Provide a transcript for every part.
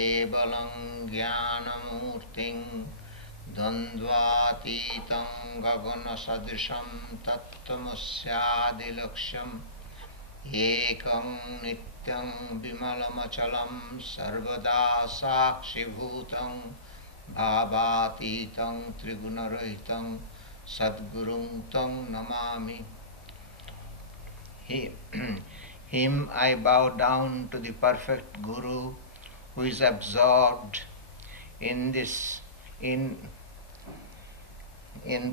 केवलं ज्ञानमूर्तिं द्वन्द्वातीतं गगनसदृशं तत्त्वमस्यादिलक्ष्यम् एकं नित्यं विमलमचलं सर्वदा साक्षिभूतं भावातीतं त्रिगुणरहितं सद्गुरुं तं Namami. Him I bow down to, the perfect Guru, who is absorbed in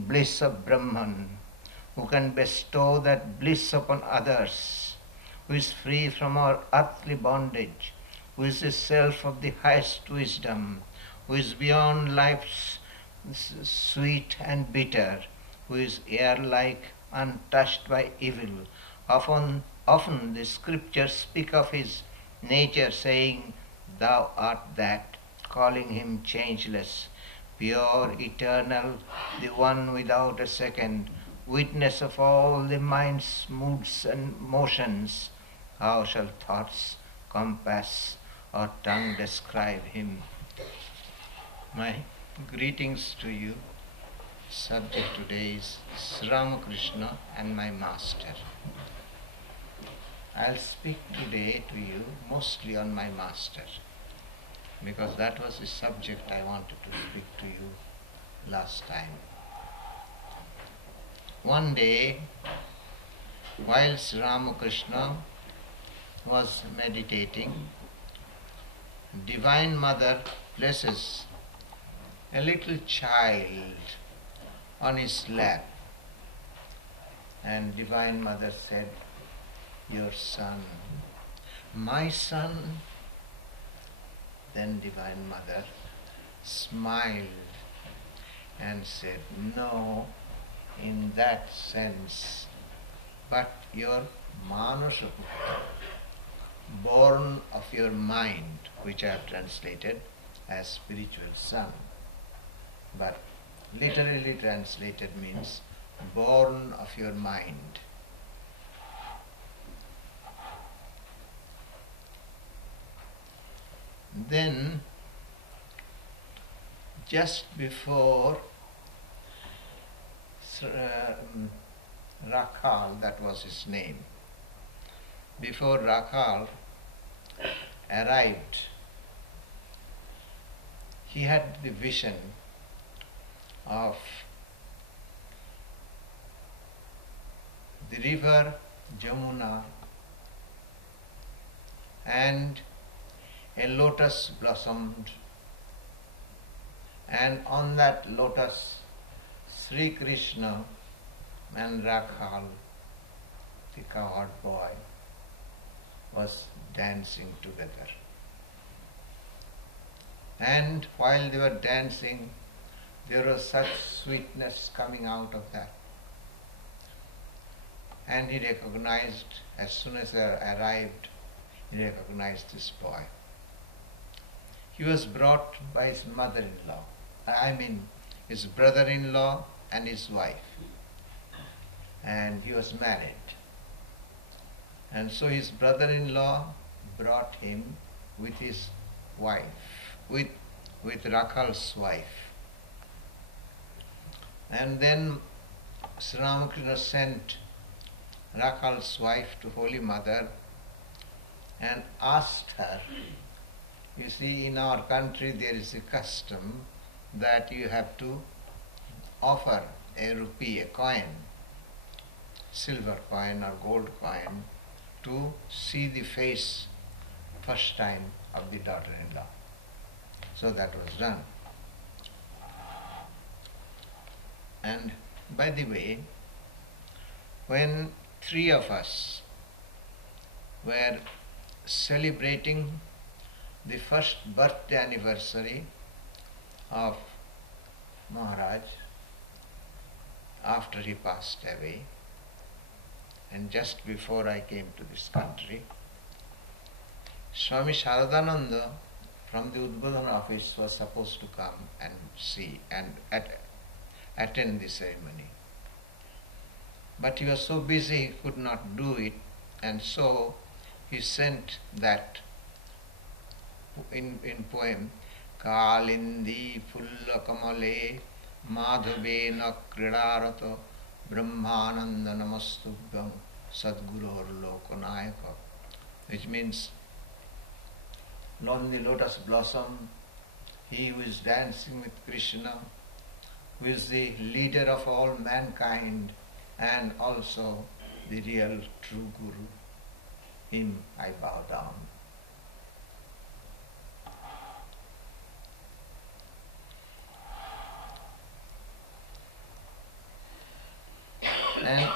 bliss of Brahman, who can bestow that bliss upon others, who is free from our earthly bondage, who is the self of the highest wisdom, who is beyond life's sweet and bitter, who is air-like, untouched by evil. Often the scriptures speak of his nature, saying, "Thou art that," calling him changeless, pure, eternal, the one without a second, witness of all the mind's moods and motions. How shall thoughts compass or tongue describe him? My greetings to you. Subject today is Sri Ramakrishna and my master. I'll speak today to you mostly on my master, because that was the subject I wanted to speak to you last time. One day, while Sri Ramakrishna was meditating, Divine Mother places a little child on his lap, and Divine Mother said, "Your son." "My son?" Then Divine Mother smiled and said, "No, in that sense, but your Manusaputta, born of your mind," which I have translated as spiritual son. But literally translated means born of your mind. Then, just before Rakhal, that was his name, before Rakhal arrived, he had the vision of the river Jamuna and a lotus blossomed, and on that lotus Sri Krishna and Rakhal, the cowherd boy, was dancing together. And while they were dancing, there was such sweetness coming out of that. And he recognized, as soon as they arrived, he recognized this boy. He was brought by his mother-in-law, his brother-in-law and his wife. And he was married. And so his brother-in-law brought him with his wife, with Rakhal's wife. And then Sri Ramakrishna sent Rakhal's wife to Holy Mother and asked her, you see, in our country there is a custom that you have to offer a rupee, a coin, silver coin or gold coin, to see the face first time of the daughter-in-law. So that was done. And by the way, when three of us were celebrating the first birthday anniversary of Maharaj after he passed away, and just before I came to this country, Swami Sharadananda from the Udbodhana office was supposed to come and see and attend the ceremony. But he was so busy he could not do it, and so he sent that in poem, Kalindi Fulla Kamale Madhavena Kridarato Brahmananda Namastubhyam Sadguru Lokanayaka, which means, on the lotus blossom, he who is dancing with Krishna, who is the leader of all mankind and also the real true Guru, him I bow down. And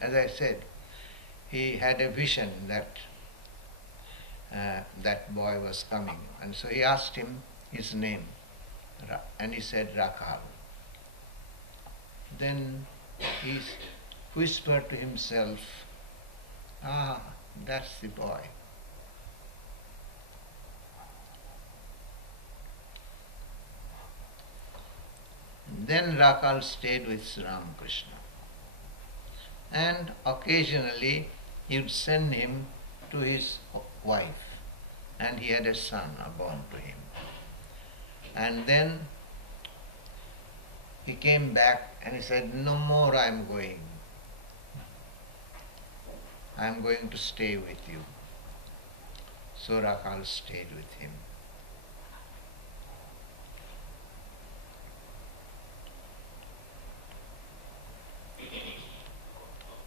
as I said, he had a vision that that boy was coming. And so he asked him his name. And he said, Rakal. Then he whispered to himself, that's the boy. Then Rakal stayed with Sri Ramakrishna. And occasionally he would send him to his wife. And he had a son born to him. And then he came back and he said, no more I am going. I am going to stay with you. So Rakal stayed with him.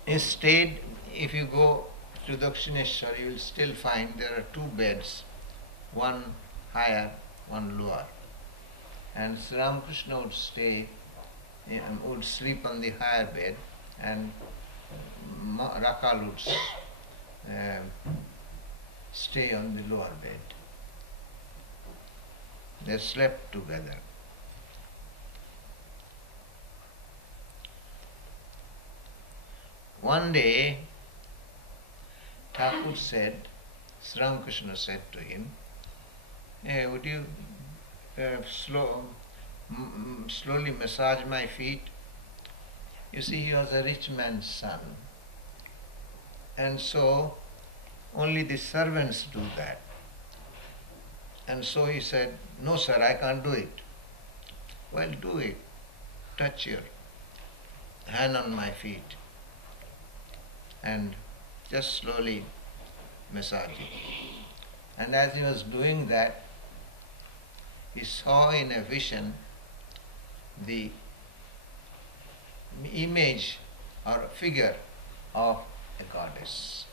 Instead, if you go to Dakshineshwar, you will still find there are two beds, one higher, one lower. And Sri Ramakrishna would would sleep on the higher bed, and Rakal would stay on the lower bed. They slept together. One day, Thakur said, Sri Ramakrishna said to him, hey, would you slowly massage my feet? You see, he was a rich man's son. And so, only the servants do that. And so he said, no sir, I can't do it. Well, do it. Touch your hand on my feet. And just slowly massage it. And as he was doing that, he saw in a vision the image or figure of a goddess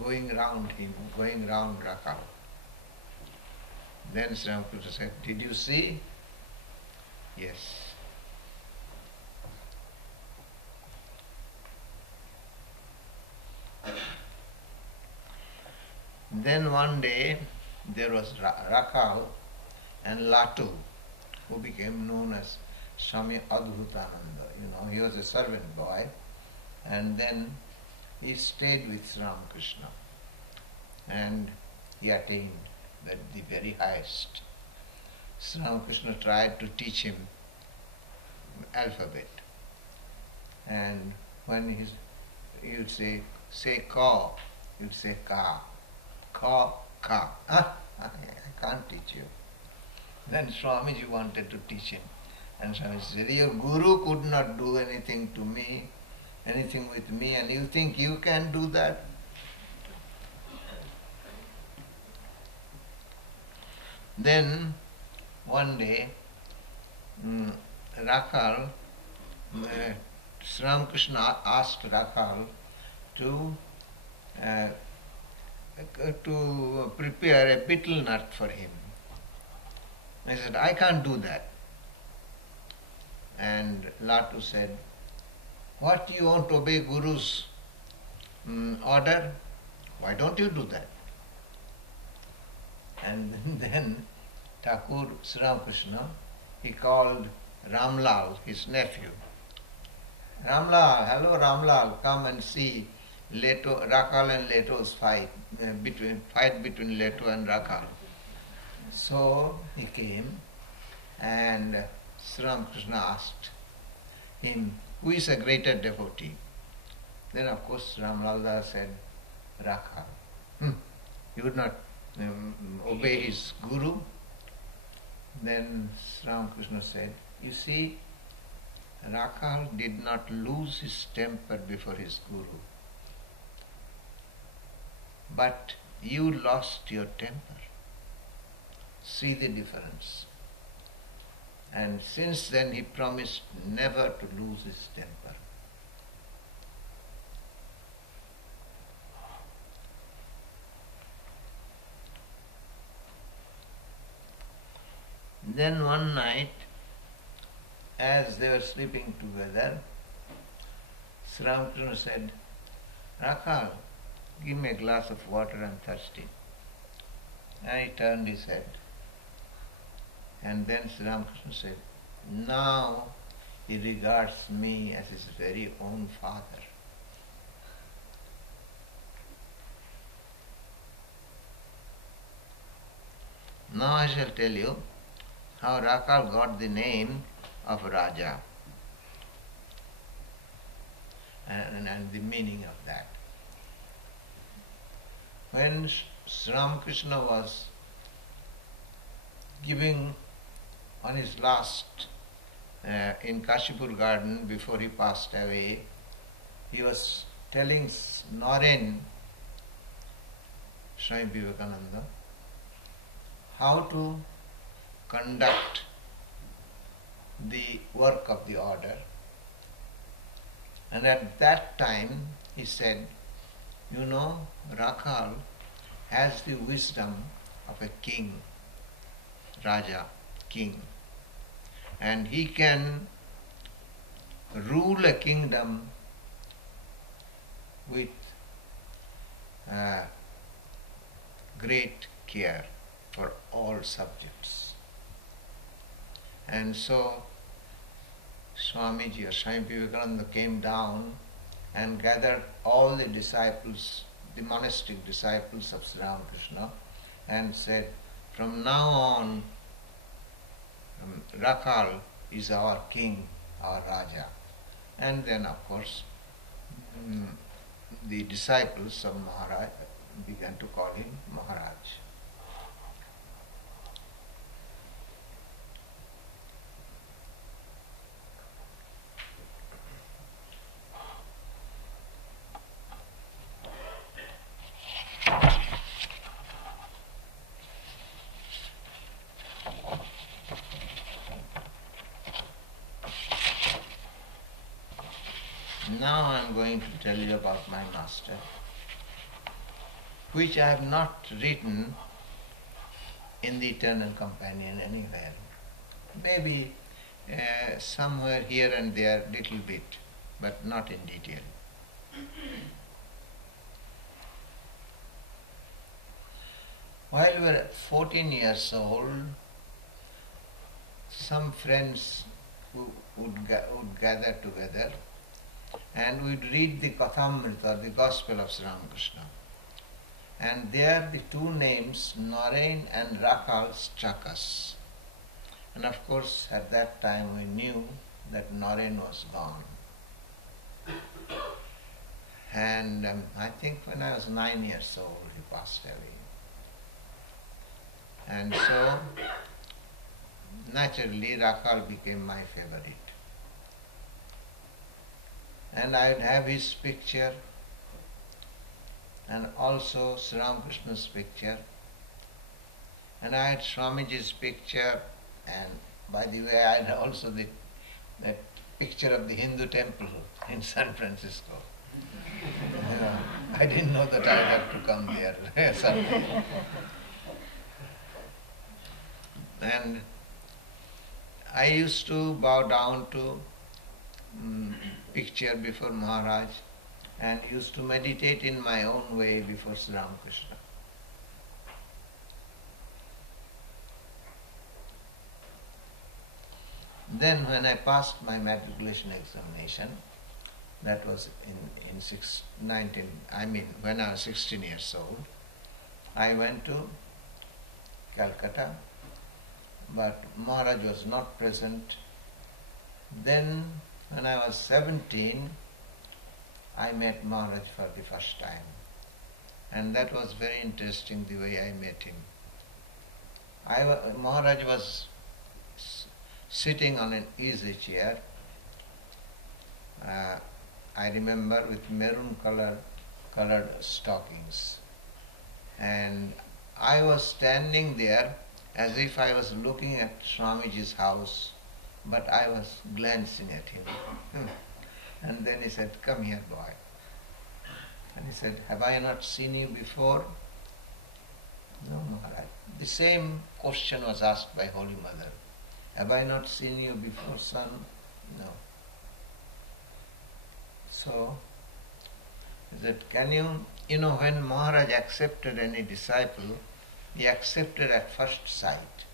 going round him, going round Rakal. Then Sri Ramakrishna said, did you see? Yes. Then one day there was Rakal and Latu, who became known as Swami Adhutananda. He was a servant boy, and then he stayed with Sri Ramakrishna, and he attained the very highest. Sri Ramakrishna tried to teach him alphabet, and when he would say ka, he would say ka, ka, ka. I can't teach you. Then Swamiji wanted to teach him. And Swamiji said, your Guru could not do anything to me, anything with me, and you think you can do that? Then, one day, Rakal, Sri Ramakrishna asked Rakal to prepare a betel nut for him. I said, I can't do that. And Latu said, what, you won't obey Guru's order? Why don't you do that? And then Thakur Sri Ramakrishna, he called Ramlal, his nephew. Ramlal, hello Ramlal, come and see Rakal and Leto's fight between Leto and Rakal. So he came, and Sri Ramakrishna asked him, who is a greater devotee? Then of course Ramlal said, Rakal. He would not obey his guru. Then Sri Ramakrishna said, you see, Rakhal did not lose his temper before his guru. But you lost your temper. See the difference. And since then he promised never to lose his temper. Then one night, as they were sleeping together, Sri Ramakrishna said, Rakhal, give me a glass of water, I'm thirsty. And he turned his head. And then Sri Ramakrishna said, now he regards me as his very own father. Now I shall tell you how Rakhal got the name of Raja and the meaning of that. When Sri Ramakrishna was giving on his last in Kashipur garden before he passed away, he was telling Naren, Swami Vivekananda, how to conduct the work of the order. And at that time he said, you know, Rakhal has the wisdom of a king, Raja, king. And he can rule a kingdom with great care for all subjects. And so Swamiji or Swami Vivekananda came down and gathered all the disciples, the monastic disciples of Sri Ramakrishna, and said, from now on, Rakhal is our king, our Raja. And then, of course, the disciples of Maharaj began to call him Maharaj. Now I am going to tell you about my master, which I have not written in the Eternal Companion anywhere. Maybe somewhere here and there, little bit, but not in detail. While we were 14 years old, some friends who would gather together, and we'd read the Kathamrita, the Gospel of Sri Ramakrishna. And there the two names, Narain and Rakhal, struck us. And of course, at that time we knew that Narain was gone. And I think when I was 9 years old, he passed away. And so, naturally, Rakhal became my favorite. And I would have his picture and also Sri Ramakrishna's picture. And I had Swamiji's picture, and by the way, I had also that picture of the Hindu temple in San Francisco. I didn't know that I had to come there someday. And I used to bow down to picture before Maharaj and used to meditate in my own way before Sri Ramakrishna. Then when I passed my matriculation examination, that was when I was 16 years old, I went to Calcutta, but Maharaj was not present. Then when I was 17, I met Maharaj for the first time. And that was very interesting, the way I met him. Maharaj was sitting on an easy chair, I remember, with maroon colored stockings. And I was standing there as if I was looking at Swamiji's house, but I was glancing at him. And then he said, "Come here, boy." And he said, "Have I not seen you before?" "No, Maharaj." The same question was asked by Holy Mother. "Have I not seen you before, son?" "No." So, he said, "Can you know, when Maharaj accepted any disciple, he accepted at first sight.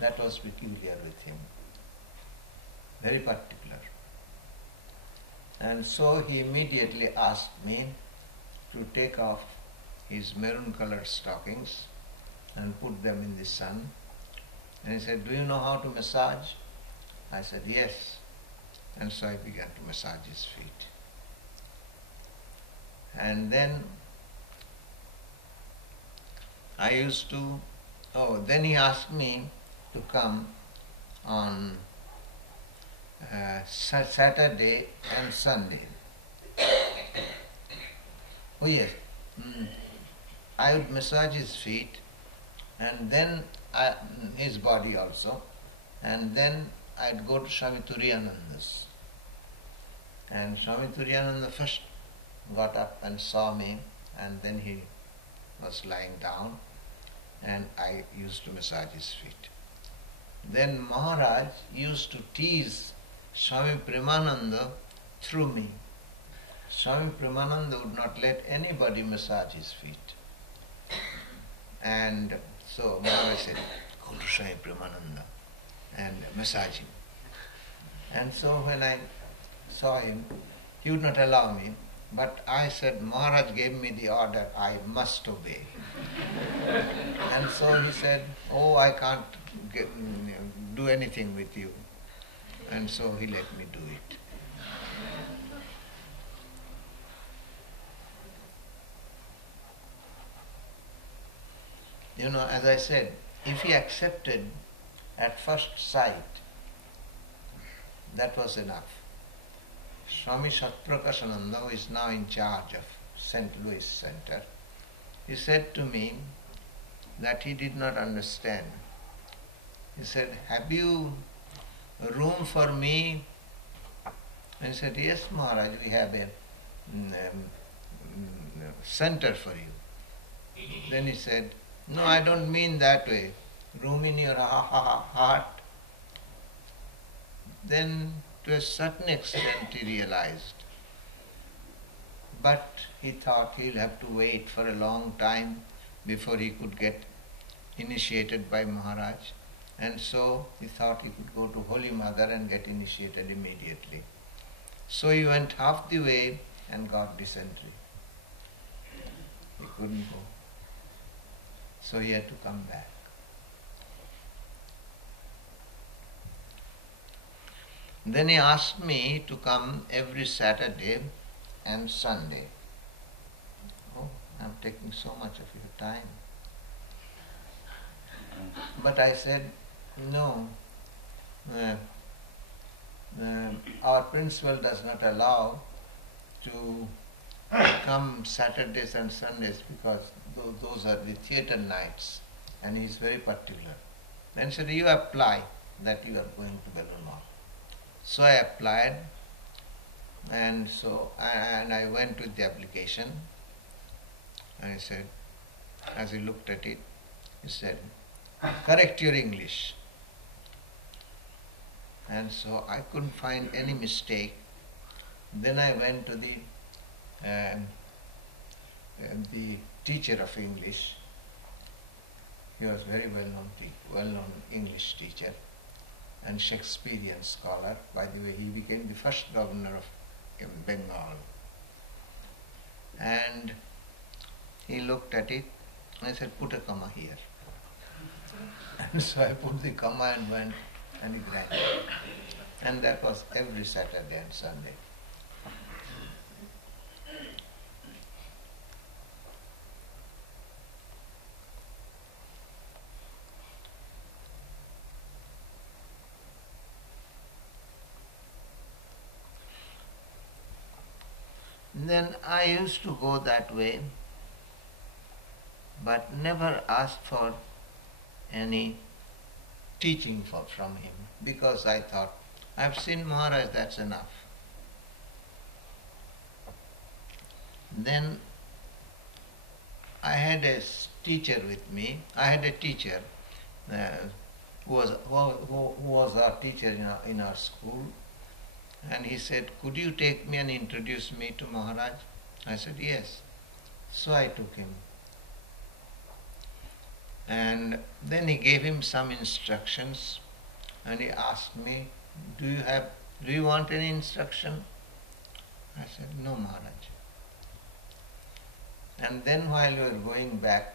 That was peculiar with him. Very particular. And so he immediately asked me to take off his maroon colored stockings and put them in the sun. And he said, "Do you know how to massage?" I said, "Yes." And so I began to massage his feet. And then then he asked me to come on Saturday and Sunday. Oh yes, I would massage his feet and then his body also, and then I'd go to Swami Turiyananda's. And Swami Turiyananda first got up and saw me, and then he was lying down, and I used to massage his feet. Then Maharaj used to tease Swami Brahmananda through me. Swami Brahmananda would not let anybody massage his feet. And so Maharaj said, "Go to Swami Brahmananda and massage him." And so when I saw him, he would not allow me, but I said, "Maharaj gave me the order, I must obey." And so he said, "Oh, I can't do anything with you." And so he let me do it. You know, as I said, if he accepted at first sight, that was enough. Swami Satprakashananda, who is now in charge of St. Louis Center, he said to me that he did not understand. He said, "Have you room for me?" And I said, "Yes, Maharaj, we have a center for you." Then he said, "No, I don't mean that way. Room in your heart." Then to a certain extent he realized. But he thought he'll have to wait for a long time before he could get initiated by Maharaj. And so he thought he could go to Holy Mother and get initiated immediately. So he went half the way and got dysentery. He couldn't go. So he had to come back. Then he asked me to come every Saturday and Sunday. "Oh, I'm taking so much of your time." But I said, "No, our principal does not allow to come Saturdays and Sundays because those are the theatre nights, and he's very particular." Then he said, "You apply that you are going to Bellarmine." So I applied, and I went with the application, and he said, as he looked at it, he said, "Correct your English." And so I couldn't find any mistake. Then I went to the teacher of English. He was very well-known English teacher and Shakespearean scholar. By the way, he became the first governor of Bengal. And he looked at it and said, "Put a comma here." And so I put the comma and went, and he granted. And that was every Saturday and Sunday. Then I used to go that way, but never asked for any teaching from him, because I thought, I've seen Maharaj, that's enough. Then I had a teacher with me. I had a teacher who was our teacher in our school, and he said, could you take me and introduce me to Maharaj? I said, yes. So I took him. And then he gave him some instructions, and he asked me, do you want any instruction? I said, no, Maharaj. And then while we were going back,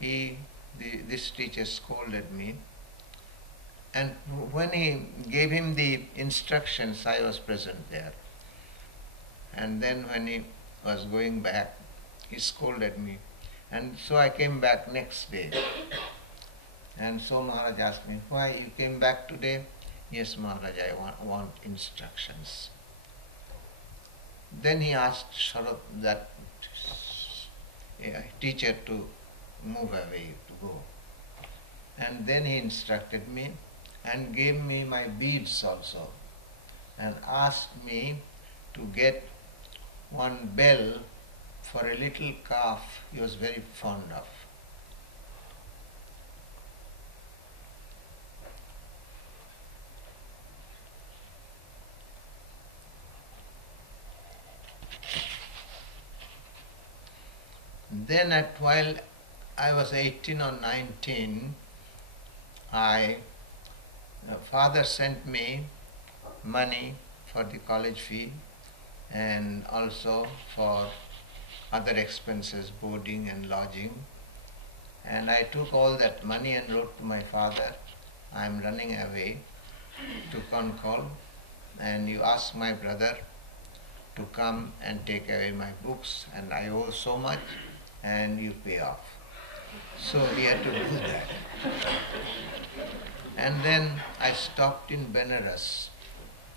this teacher scolded me. And when he gave him the instructions, I was present there. And then when he was going back, he scolded me. And so I came back next day. And so Maharaj asked me, why you came back today? Yes, Maharaj, I want instructions. Then he asked that teacher to move away, to go. And then he instructed me and gave me my beads also, and asked me to get one bell for a little calf he was very fond of. Then while I was 18 or 19, father sent me money for the college fee and also for other expenses, boarding and lodging. And I took all that money and wrote to my father, I am running away to Concord, and you ask my brother to come and take away my books, and I owe so much, and you pay off. So he had to do that. And then I stopped in Benares,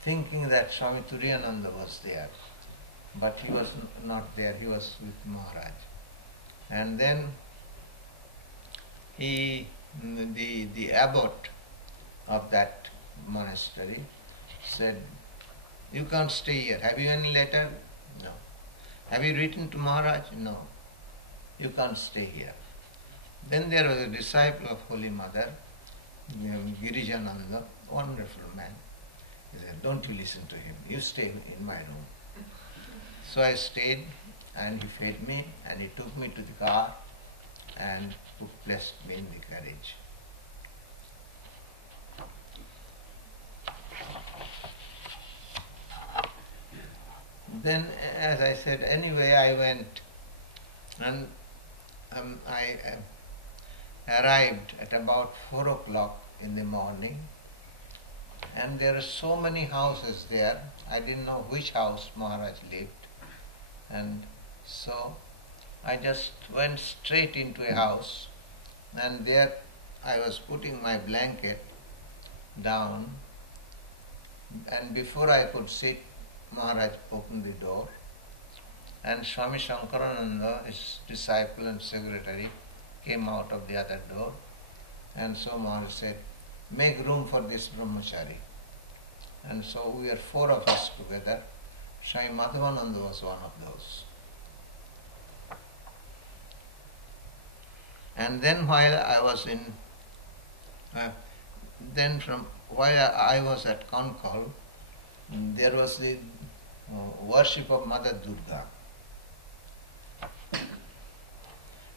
thinking that Swami Turiyananda was there. But he was not there, he was with Maharaj. And then the abbot of that monastery said, you can't stay here. Have you any letter? No. Have you written to Maharaj? No. You can't stay here. Then there was a disciple of Holy Mother, Girijananda, wonderful man. He said, don't you listen to him, you stay in my room. So I stayed, and he fed me, and he took me to the car and placed me in the carriage. Then, as I said, anyway I went, and I arrived at about 4 o'clock in the morning, and there are so many houses there, I didn't know which house Maharaj lived. And so I just went straight into a house, and there I was putting my blanket down, and before I could sit, Maharaj opened the door, and Swami Shankarananda, his disciple and secretary, came out of the other door, and so Maharaj said, make room for this brahmachari. And so we were 4 of us together. Swami Madhavananda was one of those. And then while I was while I was at Concord, there was the worship of Mother Durga.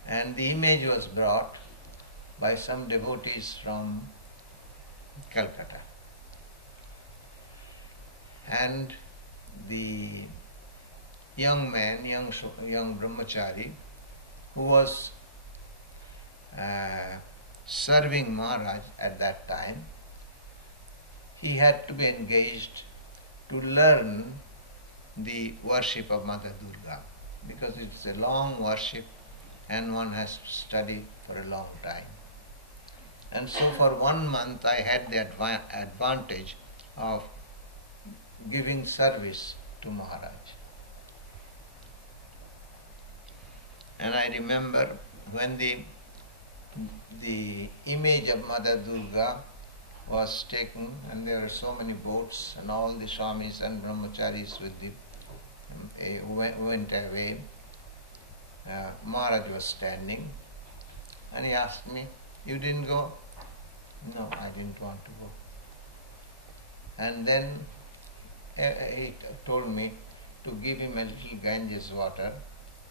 And the image was brought by some devotees from Calcutta. And the young man, young brahmachari, who was serving Maharaj at that time, he had to be engaged to learn the worship of Mother Durga, because it's a long worship and one has to study for a long time. And so for 1 month I had the advantage of giving service to Maharaj. And I remember when the image of Mother Durga was taken, and there were so many boats, and all the swamis and brahmacharis with went away. Maharaj was standing, and he asked me, "You didn't go?" "No, I didn't want to go." And then he told me to give him a little Ganges water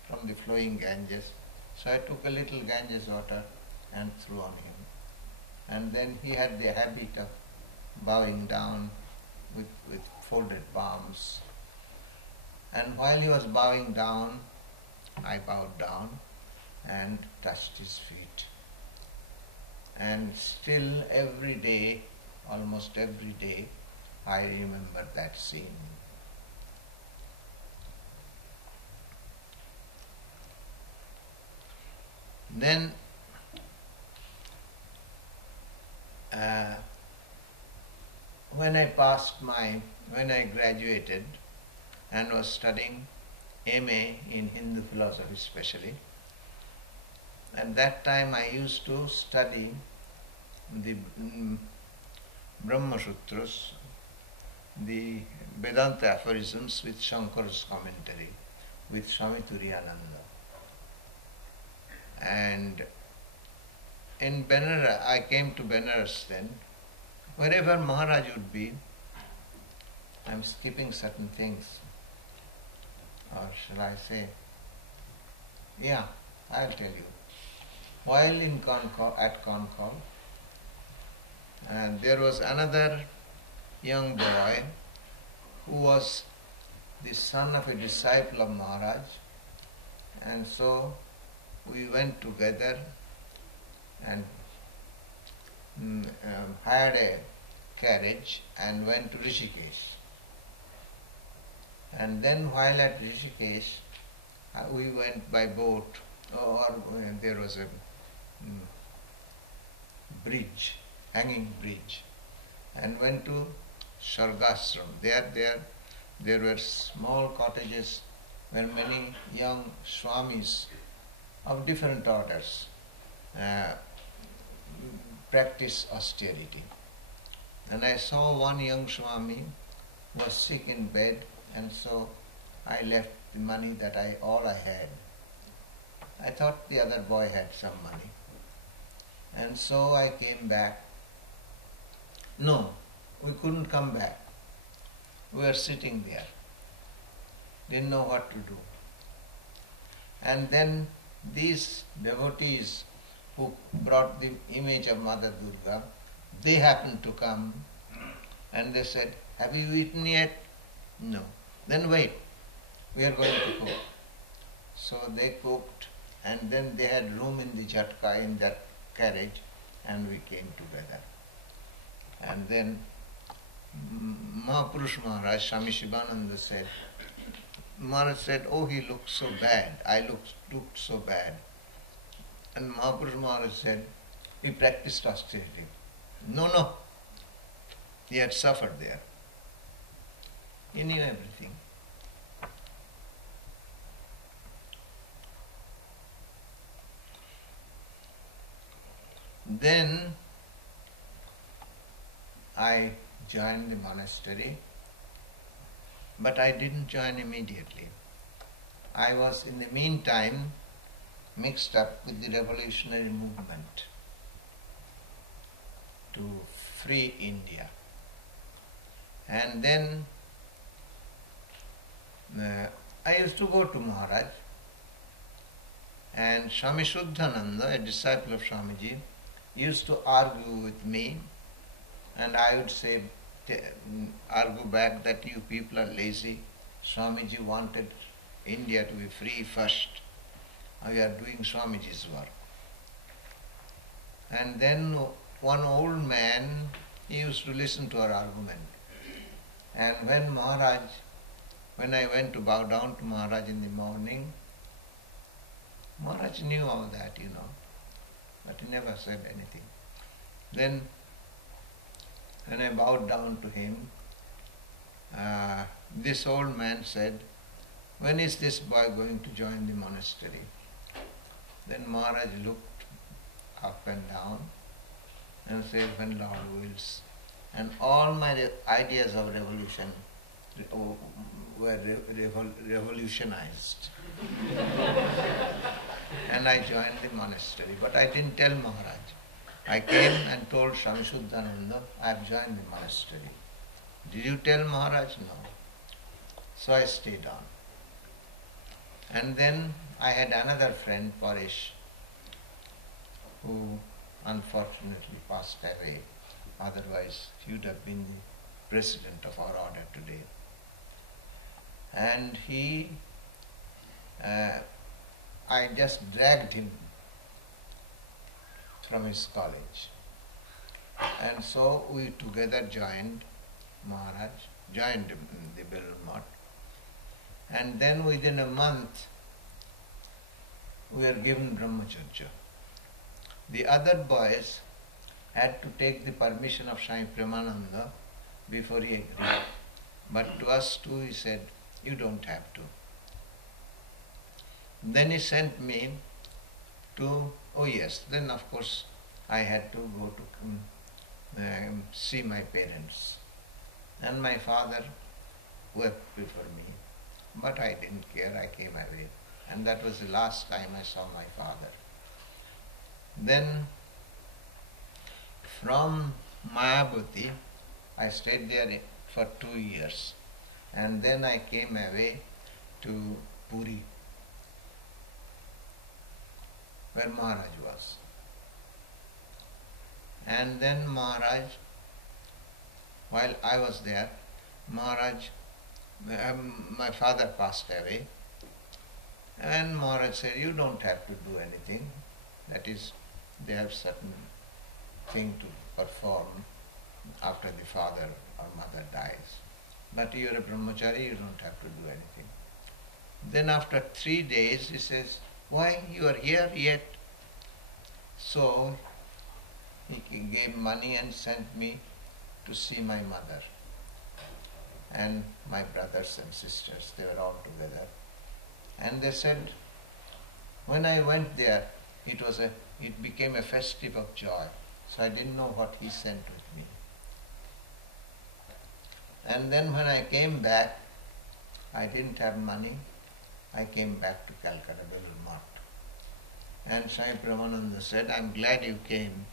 from the flowing Ganges. So I took a little Ganges water and threw on him. And then he had the habit of bowing down with folded palms. And while he was bowing down, I bowed down and touched his feet. And still every day, almost every day, I remember that scene. Then when I graduated and was studying MA in Hindu philosophy especially, at that time I used to study the Brahma Sutras, the Vedanta aphorisms with Shankara's commentary, with Swami Turiyananda. And in Benares, I came to Benares then. Wherever Maharaj would be, I'm skipping certain things. Or shall I say? Yeah, I'll tell you. While at Concord, there was another young boy who was the son of a disciple of Maharaj, and so we went together and hired a carriage and went to Rishikesh. And then while at Rishikesh, we went by boat, or there was a bridge, hanging bridge, and went to Sargashram. There were small cottages where many young swamis of different orders practice austerity. And I saw one young swami was sick in bed, and so I left the money that all I had. I thought the other boy had some money. And so I came back. No, we couldn't come back. We were sitting there. Didn't know what to do. And then these devotees who brought the image of Mother Durga, they happened to come and they said, "Have you eaten yet?" "No." "Then wait, we are going to cook." So they cooked, and then they had room in the jhatka, in that carriage, and we came together. And then Mahapurush Maharaj, Swami Shivananda said, Maharaj said, "Oh, he looked so bad. I looked so bad." And Mahapurush Maharaj said, "We practiced austerity." No. He had suffered there. He knew everything. Then I joined the monastery, but I didn't join immediately. I was in the meantime mixed up with the revolutionary movement to free India. And then I used to go to Maharaj, and Swami Shuddhananda, a disciple of Swamiji, used to argue with me, and I would say, argue back that you people are lazy. Swamiji wanted India to be free first. We are doing Swamiji's work. And then one old man, he used to listen to our argument. And when I went to bow down to Maharaj in the morning, Maharaj knew all that, but he never said anything. Then when I bowed down to him, this old man said, "When is this boy going to join the monastery?" Then Maharaj looked up and down and said, when Lord wills. And all my ideas of revolution were revolutionized. And I joined the monastery. But I didn't tell Maharaj. I came and told Swami Shuddhananda, I have joined the monastery. Did you tell Maharaj? No. So I stayed on. And then I had another friend, Paresh, who unfortunately passed away. Otherwise, he would have been the president of our order today. And I just dragged him from his college. And so we together joined Maharaj, joined the Belmont. And then within a month, we were given Brahmacharya. The other boys had to take the permission of Swami Brahmananda before he agreed. But to us too he said, you don't have to. Then he sent me to, then of course I had to go to see my parents. And my father wept before me. But I didn't care, I came away. And that was the last time I saw my father. Then from Mayabhuti, I stayed there for 2 years. And then I came away to Puri, where Maharaj was. And then Maharaj, while I was there, my father passed away. And Maharaj said, you don't have to do anything. That is, they have certain thing to perform after the father or mother dies. But you are a brahmachari, you don't have to do anything. Then after 3 days, he says, why you are here yet? So he gave money and sent me to see my mother and my brothers and sisters. They were all together. And they said, when I went there, it became a festive of joy. So I didn't know what he sent with me. And then when I came back, I didn't have money. I came back to Calcutta, Belmont. And Swami Brahmananda said, I'm glad you came.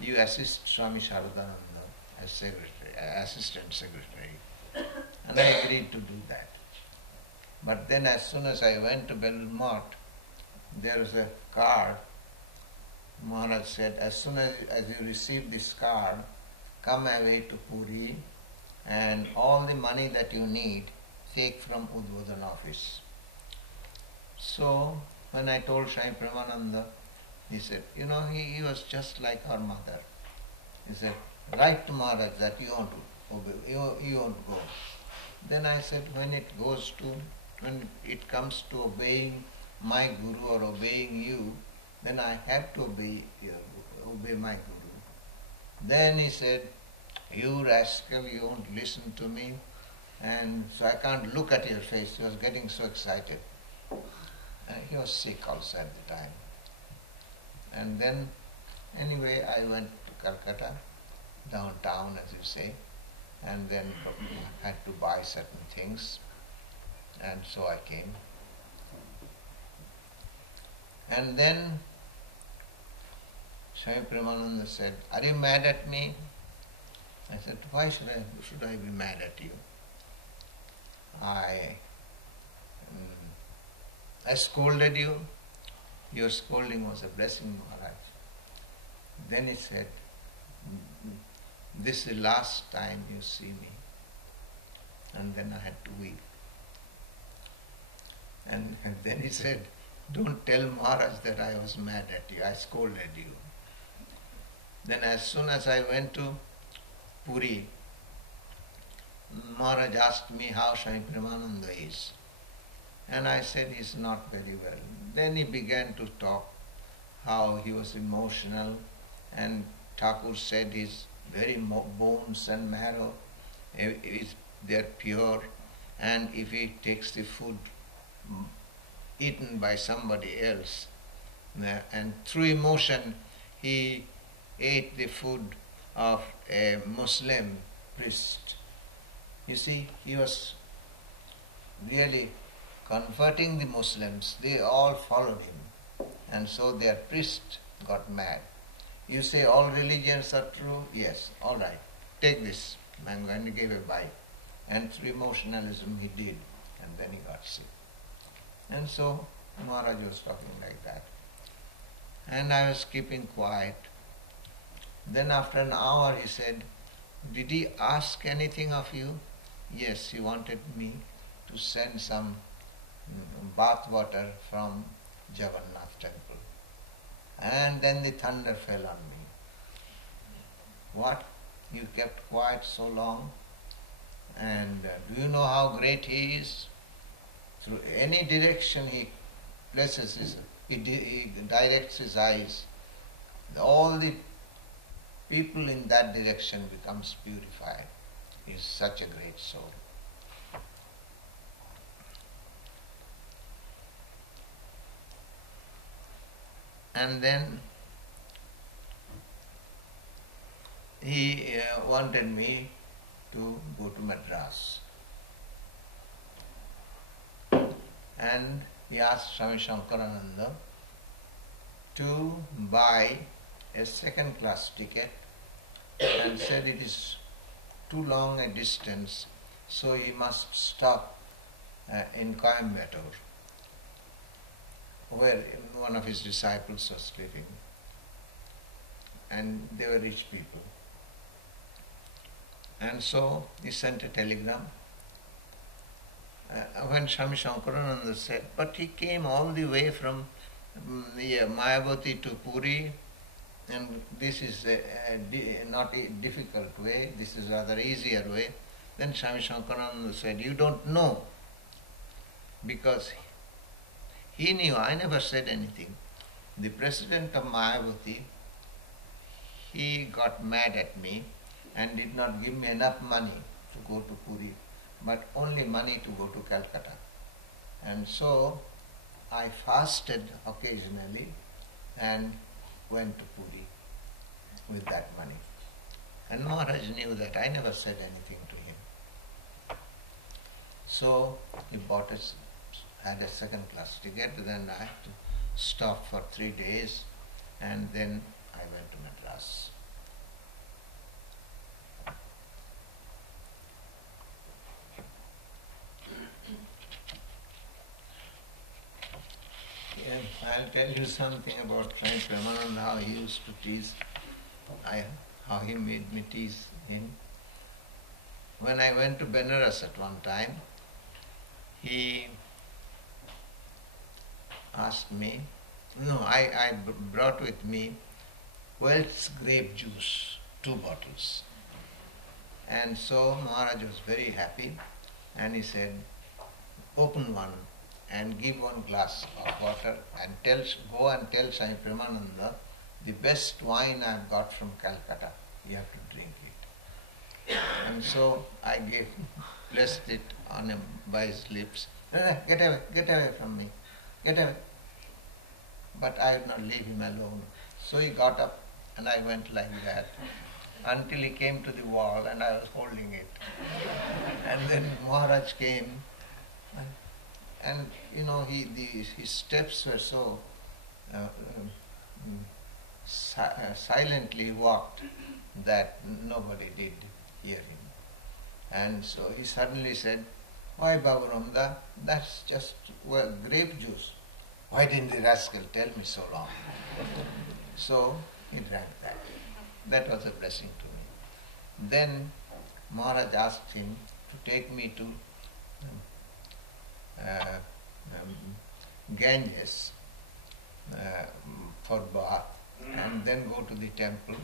You assist Swami Sharadananda as secretary, assistant secretary. And I agreed to do that. But then as soon as I went to Belmont, there was a card. Maharaj said, as soon as you receive this card, come away to Puri and all the money that you need, take from Udbodhan office. So when I told Swami Prabhavananda, he said, he was just like our mother. He said, write to Maharaj that you want to obey, you want to go. Then I said, when it comes to obeying my Guru or obeying you, then I have to obey my Guru. Then he said, you rascal, you won't listen to me, and so I can't look at your face. He was getting so excited. And he was sick also at the time. And then, anyway, I went to Calcutta, downtown as you say, and then had to buy certain things, and so I came. And then Swami Brahmananda said, are you mad at me? I said, why should I be mad at you? I scolded you. Your scolding was a blessing, Maharaj. Then he said, this is the last time you see me. And then I had to weep. And then he said, don't tell Maharaj that I was mad at you, I scolded you. Then as soon as I went to Puri, Maharaj asked me how Swami Brahmananda is. And I said, he's not very well. Then he began to talk how he was emotional, and Thakur said his very bones and marrow, they're pure, and if he takes the food eaten by somebody else, and through emotion he ate the food of a Muslim priest. You see, he was really converting the Muslims. They all followed him. And so their priest got mad. You say all religions are true? Yes, all right. Take this. I'm going to give a bite. And through emotionalism he did. And then he got sick. And so Maharaj was talking like that. And I was keeping quiet. Then after an hour he said, did he ask anything of you? Yes, he wanted me to send some bath water from Jagannath Temple. And then the thunder fell on me. What? You kept quiet so long? And do you know how great he is? Through any direction he places he directs his eyes. All the people in that direction becomes purified. He is such a great soul. And then he wanted me to go to Madras. And he asked Swami Shankarananda to buy a second class ticket and said it is too long a distance, so he must stop in Coimbatore, where one of his disciples was living. And they were rich people. And so he sent a telegram. When Swami Shankarananda said, but he came all the way from Mayavati to Puri, and this is not a difficult way, this is rather easier way. Then Swami Shankarananda said, you don't know, because he knew, I never said anything. The president of Mayavati, he got mad at me and did not give me enough money to go to Puri, but only money to go to Calcutta. And so I fasted occasionally and went to Puri with that money. And Maharaj knew that. I never said anything to him. So he had a second class ticket. Then I had to stop for 3 days, and then I went to Madras. I'll tell you something about Swami Brahmananda, how he used to tease, how he made me tease him. When I went to Benares at one time, he asked me, I brought with me Welch's grape juice, 2 bottles. And so Maharaj was very happy, and he said, open one and give 1 glass of water and go and tell Swami Brahmananda, the best wine I've got from Calcutta, you have to drink it. And so I placed it on him by his lips. Get away from me, get away. But I would not leave him alone. So he got up and I went like that until he came to the wall and I was holding it. And then Maharaj came. And his steps were so silently walked that nobody did hear him. And so he suddenly said, why Baburamda, that's just grape juice. Why didn't the rascal tell me so long? So he drank that. That was a blessing to me. Then Maharaj asked him to take me to Ganges for bath, and then go to the temple,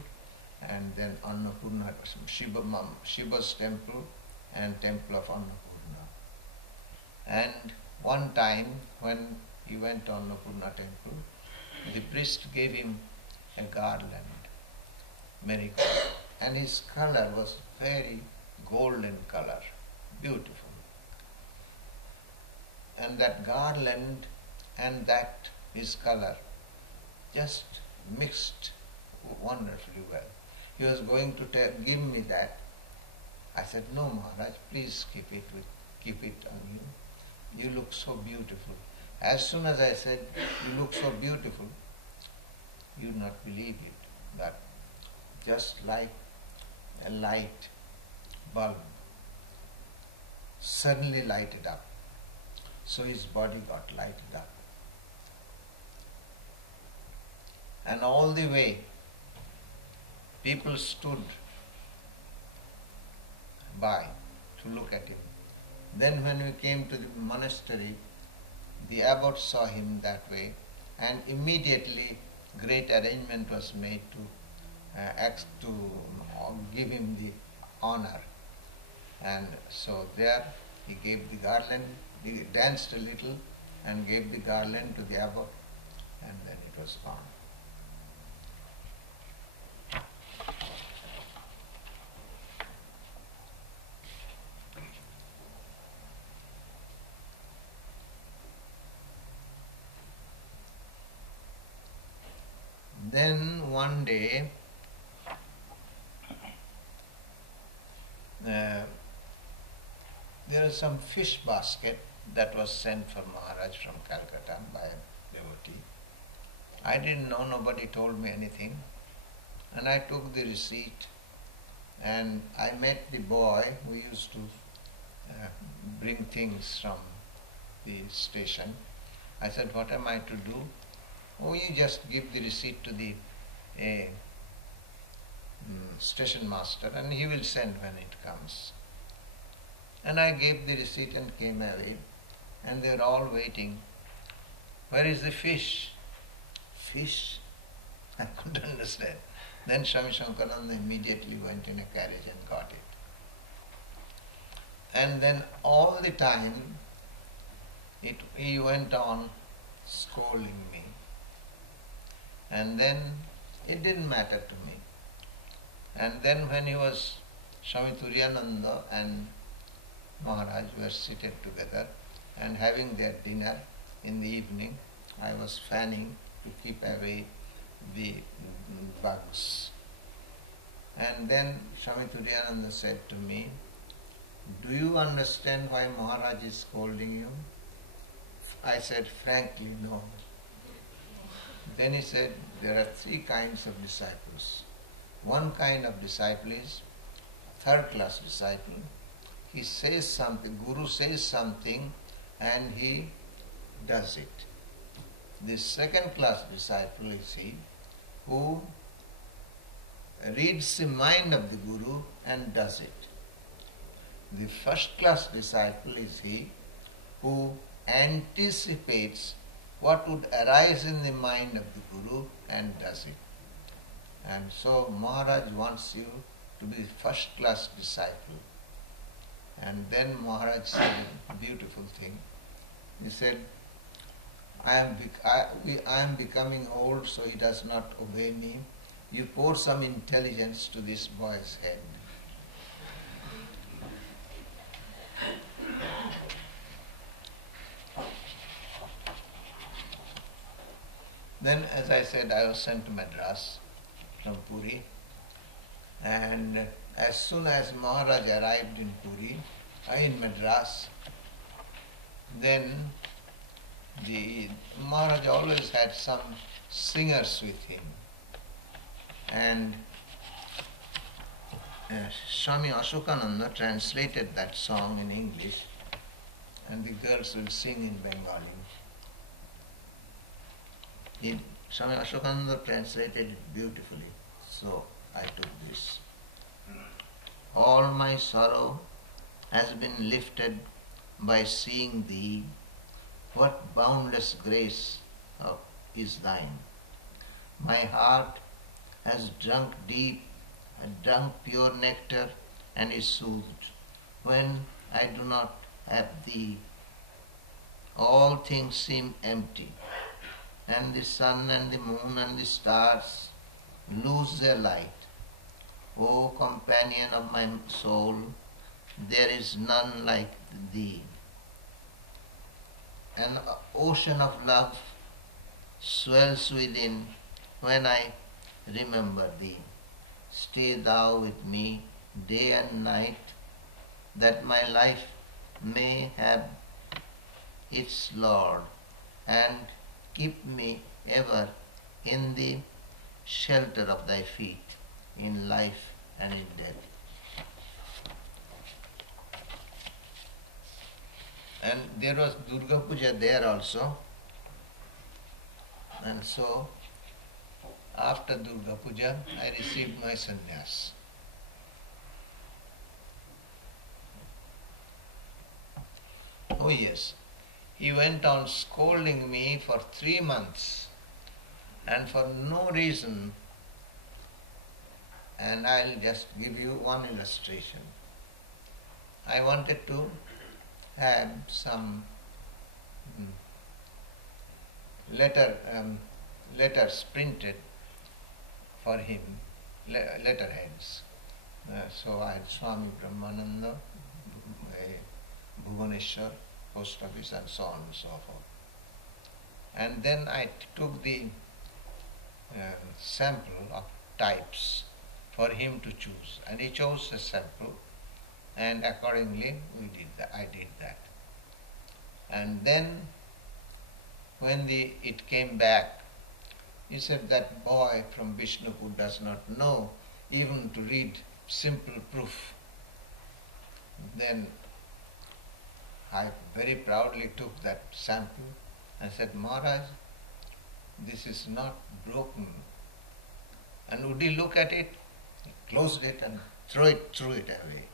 and then Annapurna, Shiva's temple and temple of Annapurna. And one time when he went to Annapurna temple, the priest gave him a garland, marigold, and his color was very golden color, beautiful. And that garland and that his color just mixed wonderfully well. He was going to give me that. I said, no, Maharaj, please keep it on you. You look so beautiful. As soon as I said, you look so beautiful, you would not believe it, that just like a light bulb suddenly lighted up. So his body got lighted up. And all the way, people stood by to look at him. Then when we came to the monastery, the abbot saw him that way, and immediately great arrangement was made to give him the honor. And so there he gave the garland, he danced a little and gave the garland to the abbot, and then it was gone. Then one day, there was some fish basket that was sent for Maharaj from Calcutta by a devotee. I didn't know, nobody told me anything. And I took the receipt and I met the boy who used to bring things from the station. I said, what am I to do? Oh, you just give the receipt to the station master and he will send when it comes. And I gave the receipt and came away, and they were all waiting. Where is the fish? Fish? I couldn't understand. Then Swami Shankarananda immediately went in a carriage and got it. And then all the time he went on scolding me. And then it didn't matter to me. And then when he was, Swami Turiyananda and Maharaj were seated together and having their dinner in the evening, I was fanning to keep away the bugs. And then Swami Turiyananda said to me, do you understand why Maharaj is scolding you? I said, frankly, no. Then he said, there are three kinds of disciples. One kind of disciple is third-class disciple. He says something, Guru says something, and he does it. The second-class disciple is he who reads the mind of the Guru and does it. The first-class disciple is he who anticipates what would arise in the mind of the Guru and does it. And so Maharaj wants you to be the first-class disciple. And then Maharaj said a beautiful thing. He said, I am becoming old, so he does not obey me. You pour some intelligence to this boy's head. Then, as I said, I was sent to Madras from Puri, and as soon as Maharaj arrived in Puri, in Madras, then the Maharaj always had some singers with him, and Swami Ashokananda translated that song in English, and the girls will sing in Bengali. Swami Ashokananda translated it beautifully, so I took this. All my sorrow has been lifted by seeing thee. What boundless grace is thine. My heart has drunk deep, drunk pure nectar and is soothed. When I do not have thee, all things seem empty, and the sun and the moon and the stars lose their light. O companion of my soul, there is none like thee. An ocean of love swells within when I remember thee. Stay thou with me day and night, that my life may have its Lord, and keep me ever in the shelter of thy feet, in life and in death. And there was Durga Puja there also. And so, after Durga Puja, I received my sannyas. Oh yes, he went on scolding me for 3 months, and for no reason. And I'll just give you one illustration. I wanted to have some letters printed for him, letterheads. So I had Swami Brahmananda, Bhubaneswar, post office, and so on and so forth. And then I took the sample of types for him to choose, and he chose a sample, and accordingly I did that. And then when it came back, he said that boy from Vishnupur does not know even to read simple proof. Then I very proudly took that sample and said, Maharaj, this is not broken. And would he look at it? He closed it and threw it away.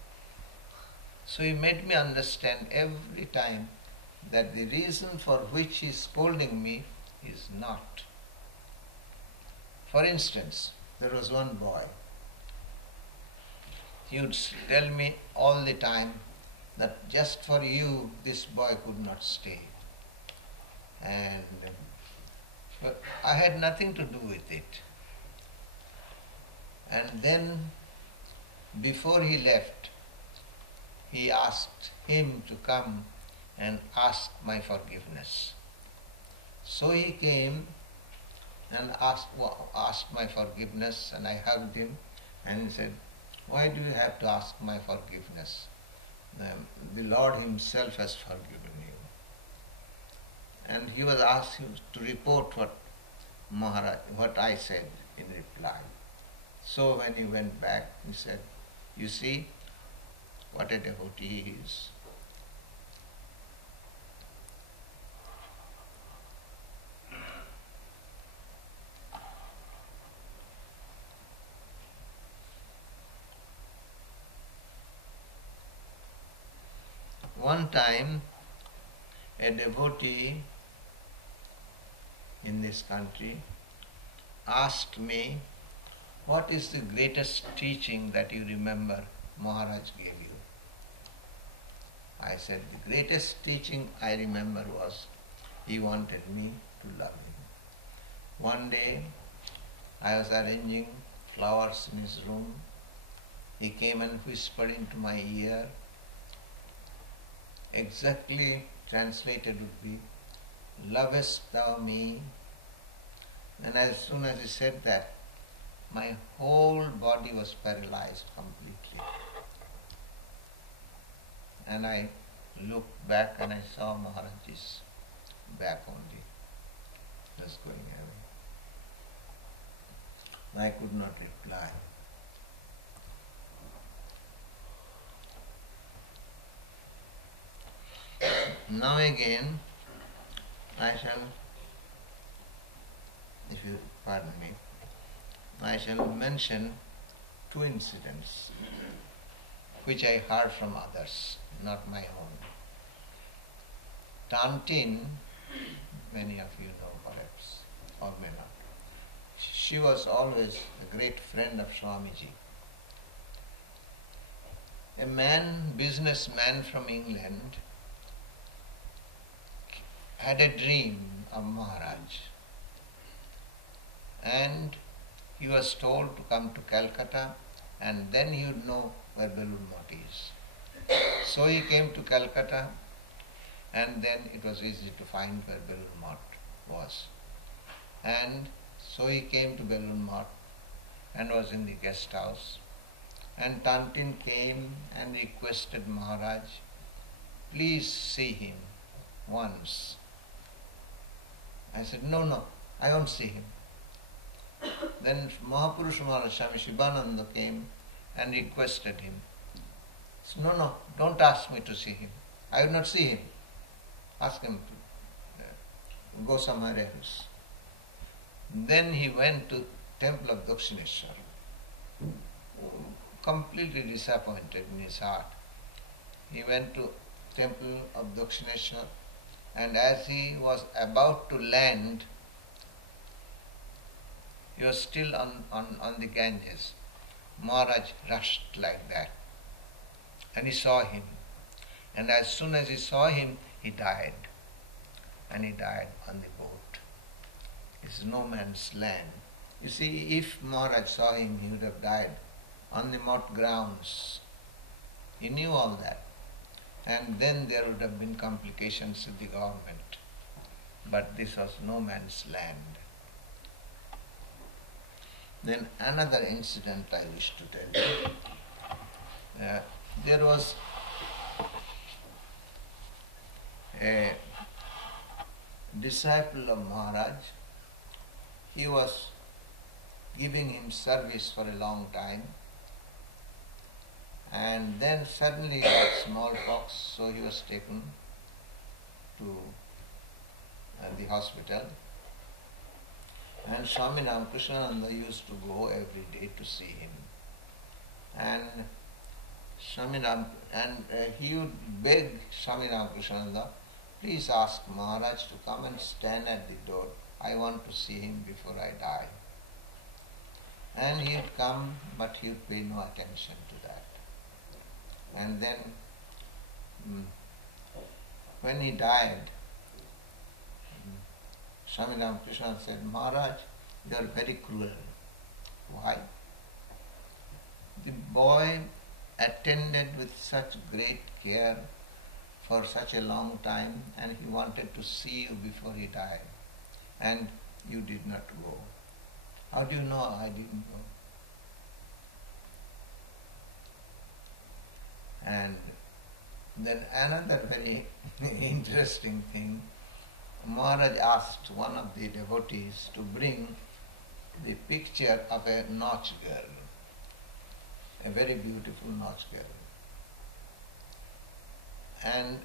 So he made me understand every time that the reason for which he is scolding me is not. For instance, there was one boy. He would tell me all the time that just for you this boy could not stay. And but I had nothing to do with it. And then before he left, he asked him to come and ask my forgiveness. So he came and asked my forgiveness, and I hugged him and he said, why do you have to ask my forgiveness? The Lord himself has forgiven you. And he was asked to report what I said in reply. So when he went back, he said, you see what a devotee he is. One time, a devotee in this country asked me, what is the greatest teaching that you remember Maharaj gave you? I said, the greatest teaching I remember was he wanted me to love him. One day, I was arranging flowers in his room. He came and whispered into my ear. Exactly translated would be, lovest thou me? And as soon as he said that, my whole body was paralyzed completely. And I looked back and I saw Maharaj's back only, just going away. I could not reply. Now again, I shall, if you pardon me, I shall mention 2 incidents which I heard from others, not my own. Tantin, many of you know perhaps, or may not. She was always a great friend of Swamiji. A businessman from England, had a dream of Maharaj, and he was told to come to Calcutta and then he would know where Belur Math is. So he came to Calcutta, and then it was easy to find where Belur Math was. And So he came to Belun Math and was in the guest house. And Tantin came and requested Maharaj, please see him once. I said, no, I won't see him. Then Mahapurush Maharaj Swami Shivananda came and requested him. He said, no, don't ask me to see him. I will not see him. Ask him to go somewhere else. Then he went to Temple of Dakshineshwar, completely disappointed in his heart. He went to Temple of Dakshineshwar, and as he was about to land, he was still on the Ganges. Maharaj rushed like that, and he saw him. And as soon as he saw him, he died. And he died on the boat. It's no man's land. You see, if Maharaj saw him, he would have died on the moat grounds. He knew all that. And then there would have been complications with the government. But this was no man's land. Then another incident I wish to tell you. There was a disciple of Maharaj. He was giving him service for a long time, and then suddenly he got smallpox, so he was taken to the hospital. And Swami Ramakrishna used to go every day to see him. And he would beg Swami Ramakrishna, please ask Maharaj to come and stand at the door. I want to see him before I die. And he'd come, but he'd pay no attention to that. And then, when he died, Swami Ramakrishna said, Maharaj, you are very cruel. Why? The boy attended with such great care for such a long time, and he wanted to see you before he died, and you did not go. How do you know I didn't go? And then another very interesting thing, Maharaj asked one of the devotees to bring the picture of a Nautch girl, a very beautiful Nautch girl. And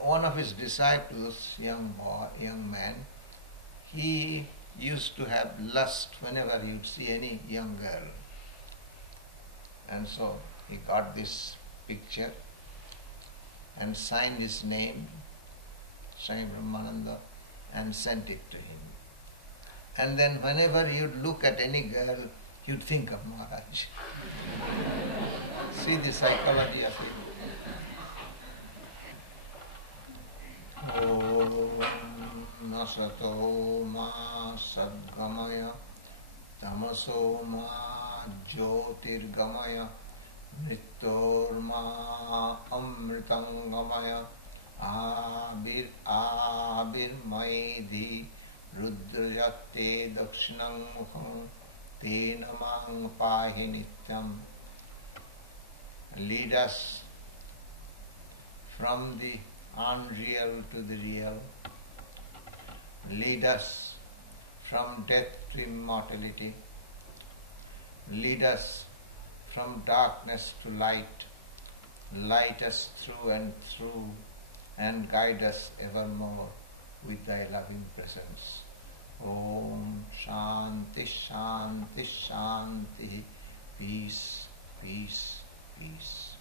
one of his disciples, young man, he used to have lust whenever he would see any young girl. And so he got this picture and signed his name, Swami Brahmananda, and sent it to him. And then whenever he would look at any girl, he would think of Maharaj. See the psychology of it. Om Nasato Ma Sadgamaya Tamaso Ma Jyotirgamaya Mrittor Ma Amritangamaya Abir Maidhi Rudrajate Dakshinang Mukham Te Namang Pahi Nityam. Lead us from the unreal to the real. Lead us from death to immortality. Lead us from darkness to light. Light us through, and guide us evermore with thy loving presence. Om Shanti Shanti Shanti. Peace, peace, peace.